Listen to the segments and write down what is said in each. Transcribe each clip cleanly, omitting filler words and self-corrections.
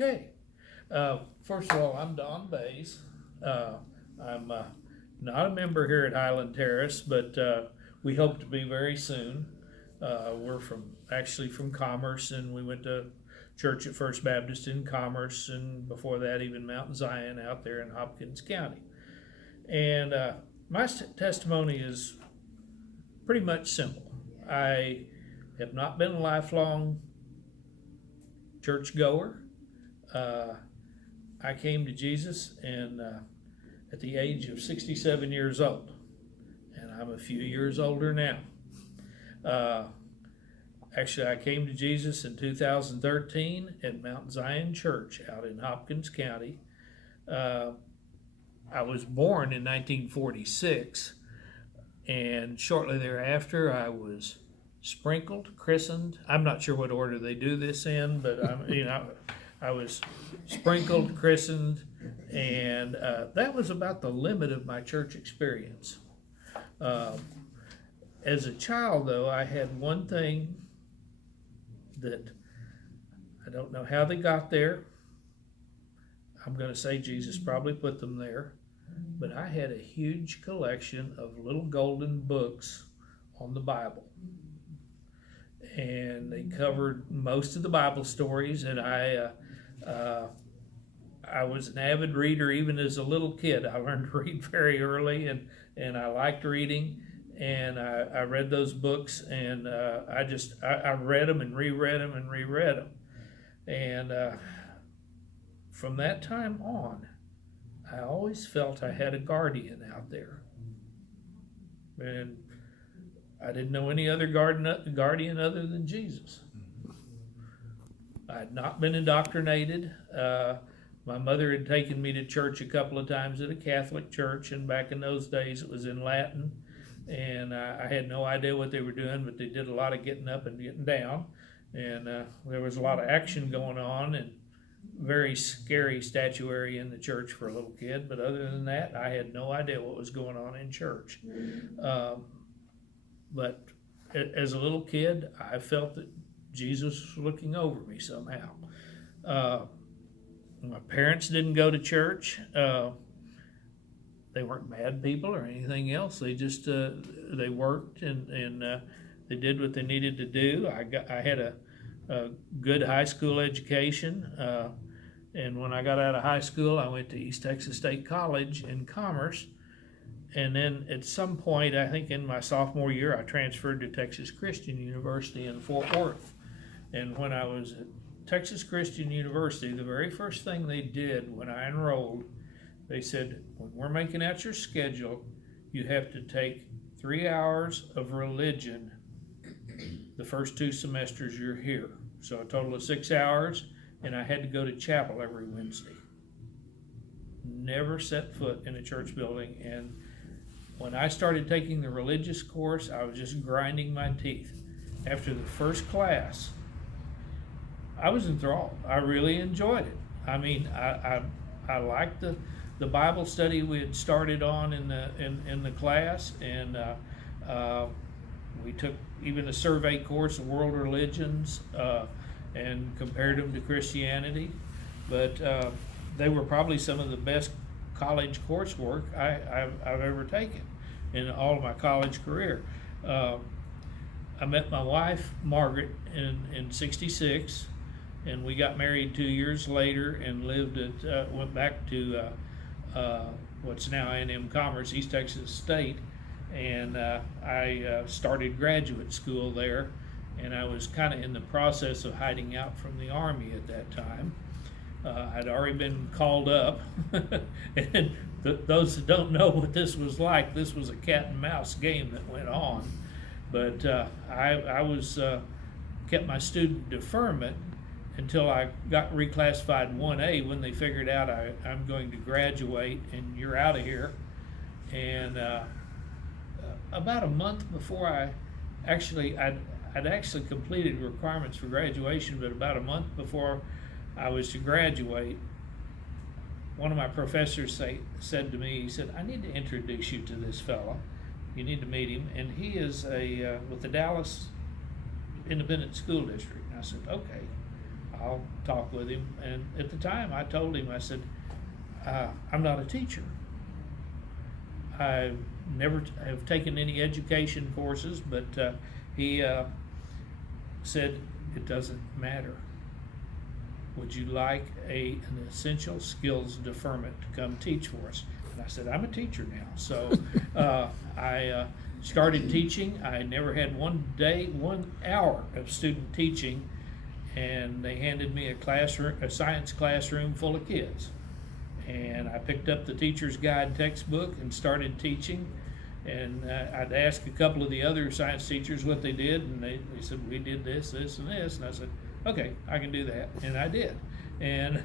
Okay. First of all, I'm Don Bays. I'm not a member here at Highland Terrace, but we hope to be very soon. We're actually from Commerce, and we went to church at First Baptist in Commerce, and before that, even Mount Zion out there in Hopkins County. And my testimony is pretty much simple. I have not been a lifelong churchgoer. I came to Jesus at the age of 67 years old, and I'm a few years older now. Actually, I came to Jesus in 2013 at Mount Zion Church out in Hopkins County. I was born in 1946, and shortly thereafter I was sprinkled, christened. I'm not sure what order they do this in, but I was sprinkled, christened, and that was about the limit of my church experience. As a child, though, I had one thing that I don't know how they got there. I'm going to say Jesus probably put them there, but I had a huge collection of little golden books on the Bible. And they covered most of the Bible stories, and I was an avid reader even as a little kid. I learned to read very early, and I liked reading, and I read those books, and I read them and reread them and reread them. And from that time on, I always felt I had a guardian out there. And I didn't know any other guardian other than Jesus. I had not been indoctrinated. My mother had taken me to church a couple of times at a Catholic church, and back in those days it was in Latin, and I had no idea what they were doing, but they did a lot of getting up and getting down, and there was a lot of action going on, and very scary statuary in the church for a little kid, but other than that, I had no idea what was going on in church. But as a little kid, I felt that Jesus was looking over me somehow. My parents didn't go to church. They weren't bad people or anything else. They just they worked and they did what they needed to do. I had a good high school education, and when I got out of high school, I went to East Texas State College in Commerce. And then at some point, I think in my sophomore year, I transferred to Texas Christian University in Fort Worth. And when I was at Texas Christian University, the very first thing they did when I enrolled, they said, when we're making out your schedule, you have to take 3 hours of religion the first 2 semesters you're here. So a total of 6 hours, and I had to go to chapel every Wednesday. Never set foot in a church building, and when I started taking the religious course, I was just grinding my teeth. After the first class, I was enthralled. I really enjoyed it. I mean, I liked the Bible study we had started on in the class, and we took even a survey course of world religions and compared them to Christianity. But they were probably some of the best college coursework I've ever taken in all of my college career. I met my wife, Margaret, in 66, and we got married 2 years later and went back to what's now A&M Commerce, East Texas State, and I started graduate school there, and I was kind of in the process of hiding out from the Army at that time. I'd already been called up, and those that don't know what this was like, this was a cat and mouse game that went on. But I was kept my student deferment until I got reclassified 1A when they figured out I'm going to graduate and you're out of here. And about a month before I'd actually completed requirements for graduation, but about a month before I was to graduate, one of my professors said to me, he said, I need to introduce you to this fella. You need to meet him. And he is with the Dallas Independent School District. And I said, okay, I'll talk with him. And at the time, I told him, I said, I'm not a teacher. I never have taken any education courses, but he said, it doesn't matter. Would you like an essential skills deferment to come teach for us? And I said, I'm a teacher now. So I started teaching. I never had 1 hour of student teaching, and they handed me a science classroom full of kids. And I picked up the teacher's guide textbook and started teaching. And I'd ask a couple of the other science teachers what they did, and they said, we did this, this, and this. And I said, okay, I can do that. And I did. And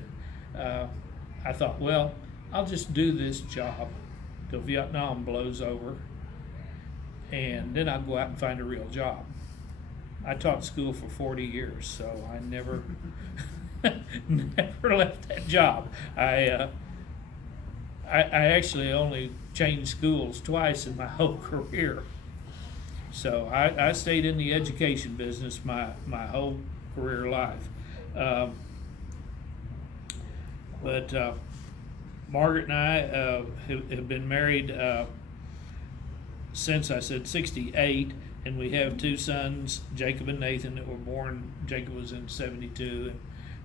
I thought, well, I'll just do this job till Vietnam blows over, and then I'll go out and find a real job. I taught school for 40 years, so I never never left that job. I actually only changed schools twice in my whole career. So I stayed in the education business my whole career life. But Margaret and I have been married since, I said, 68, and we have 2 sons, Jacob and Nathan, that were born. Jacob was in 72,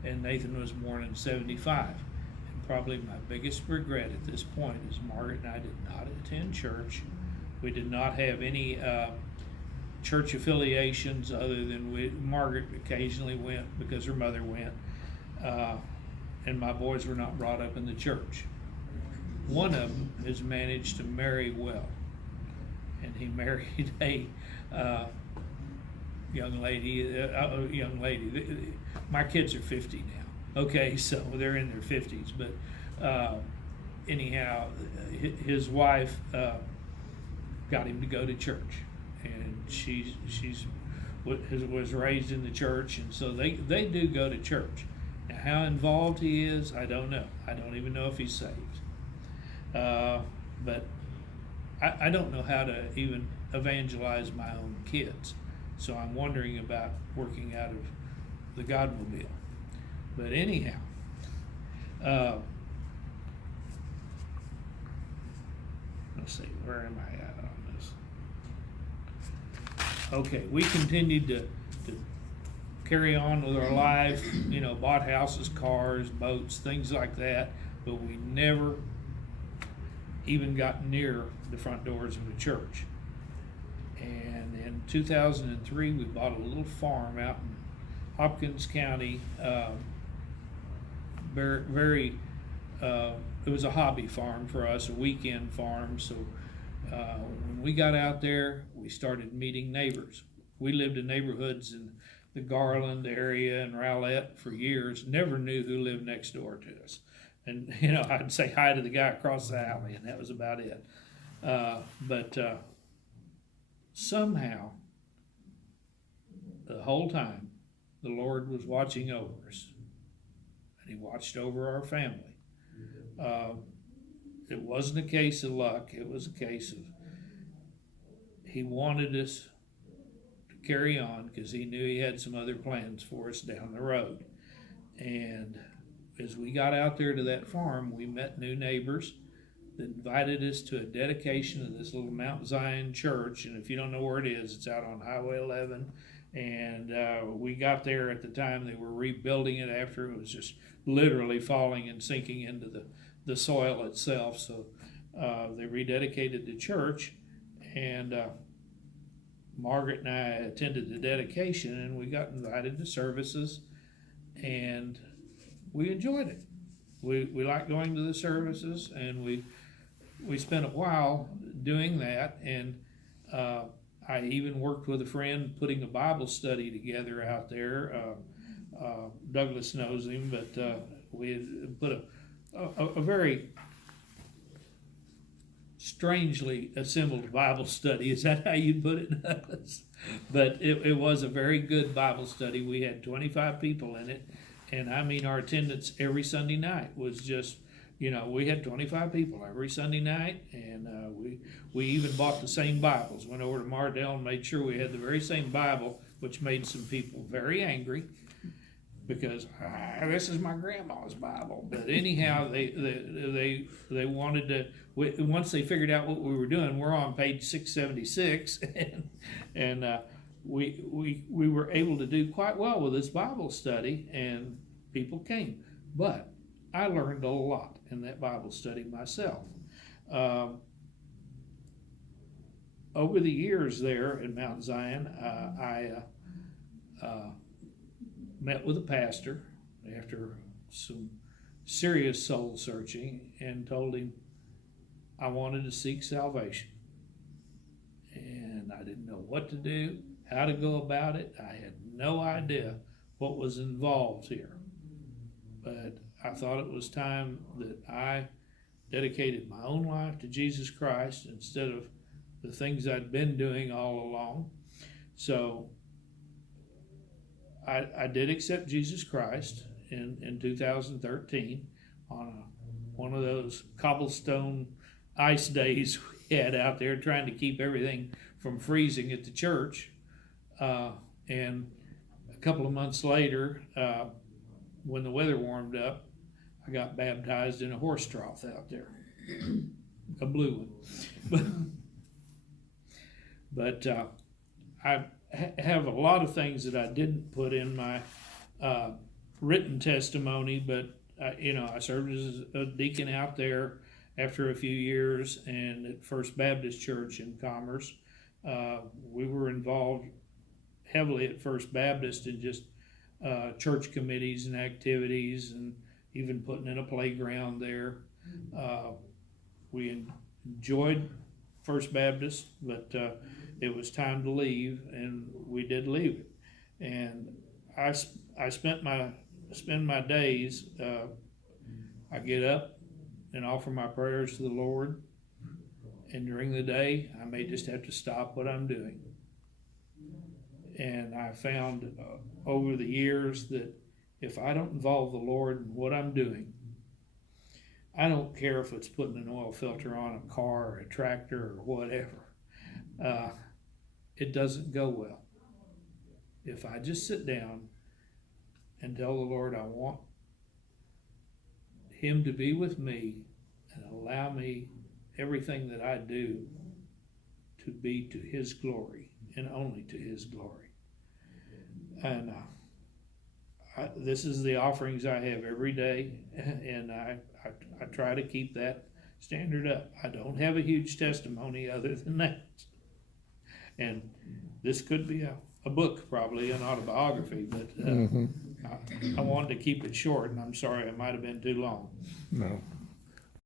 and Nathan was born in 75. And probably my biggest regret at this point is Margaret and I did not attend church. We did not have any church affiliations other than Margaret occasionally went because her mother went, and my boys were not brought up in the church. One of them has managed to marry well, and he married a young lady. My kids are 50 now. Okay, so they're in their 50s, but anyhow, his wife got him to go to church, and she's was raised in the church, and so they do go to church. Now, how involved he is, I don't know. I don't even know if he's saved. But I don't know how to even evangelize my own kids, so I'm wondering about working out of the Godmobile. But anyhow, let's see, where am I at on this? Okay, we continued to carry on with our life, bought houses, cars, boats, things like that, but we never even got near the front doors of the church. And in 2003, we bought a little farm out in Hopkins County. It was a hobby farm for us, a weekend farm. So when we got out there, we started meeting neighbors. We lived in neighborhoods in the Garland area and Rowlett for years, never knew who lived next door to us. And, I'd say hi to the guy across the alley, and that was about it. But somehow, the whole time, the Lord was watching over us, and He watched over our family. It wasn't a case of luck. It was a case of He wanted us to carry on because He knew He had some other plans for us down the road. And as we got out there to that farm, we met new neighbors that invited us to a dedication of this little Mount Zion church. And if you don't know where it is, it's out on Highway 11. And we got there at the time they were rebuilding it after it was just literally falling and sinking into the soil itself. So they rededicated the church, and Margaret and I attended the dedication, and we got invited to services, and we enjoyed it. We liked going to the services, and we spent a while doing that, and I even worked with a friend putting a Bible study together out there. Douglas knows him, but we had put a very strangely assembled Bible study. Is that how you put it, Douglas? But it was a very good Bible study. We had 25 people in it, and I mean our attendance every Sunday night was just, we had 25 people every Sunday night, and we even bought the same Bibles. Went over to Mardell and made sure we had the very same Bible, which made some people very angry. because this is my grandma's Bible. But anyhow, they wanted to. Once they figured out what we were doing, we're on page 676, and we were able to do quite well with this Bible study, and people came. But I learned a lot in that Bible study myself. Over the years there at Mount Zion, I met with a pastor after some serious soul searching and told him I wanted to seek salvation. And I didn't know what to do, how to go about it. I had no idea what was involved here. But I thought it was time that I dedicated my own life to Jesus Christ instead of the things I'd been doing all along. So I did accept Jesus Christ in 2013 on one of those cobblestone ice days we had out there trying to keep everything from freezing at the church. And a couple of months later, when the weather warmed up, I got baptized in a horse trough out there, a blue one. But I have a lot of things that I didn't put in my written testimony, but I served as a deacon out there after a few years, and at First Baptist Church in Commerce. We were involved heavily at First Baptist in just church committees and activities, and even putting in a playground there. We enjoyed First Baptist, but it was time to leave, and we did leave it. And I spend my days. I get up and offer my prayers to the Lord, and during the day I may just have to stop what I'm doing. And I found over the years that if I don't involve the Lord in what I'm doing, I don't care if it's putting an oil filter on a car or a tractor or whatever. It doesn't go well. If I just sit down and tell the Lord I want Him to be with me and allow me everything that I do to be to His glory and only to His glory. And this is the offerings I have every day, and I try to keep that standard up. I don't have a huge testimony other than that. And this could be a book, probably an autobiography, but I wanted to keep it short, and I'm sorry it might have been too long. No.